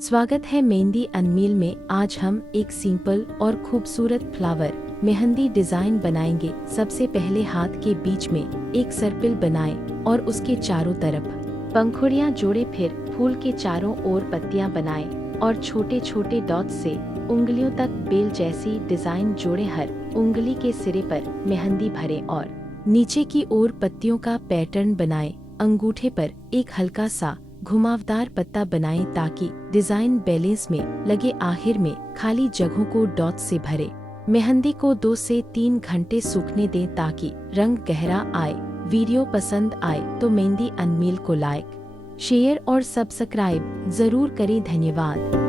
स्वागत है मेहंदी अनमील में। आज हम एक सिंपल और खूबसूरत फ्लावर मेहंदी डिजाइन बनाएंगे। सबसे पहले हाथ के बीच में एक सर्पिल बनाएं और उसके चारों तरफ पंखुड़ियां जोड़े। फिर फूल के चारों ओर पत्तियां बनाएं और छोटे छोटे डॉट से उंगलियों तक बेल जैसी डिजाइन जोड़े। हर उंगली के सिरे पर मेहंदी भरें और नीचे की ओर पत्तियों का पैटर्न बनाएं। अंगूठे पर एक हल्का सा घुमावदार पत्ता बनाएं ताकि डिजाइन बैलेंस में लगे। आखिर में खाली जगहों को डॉट से भरें। मेहंदी को 2 से 3 घंटे सूखने दें ताकि रंग गहरा आए। वीडियो पसंद आए तो मेहंदी अनमील को लाइक, शेयर और सब्सक्राइब जरूर करें। धन्यवाद।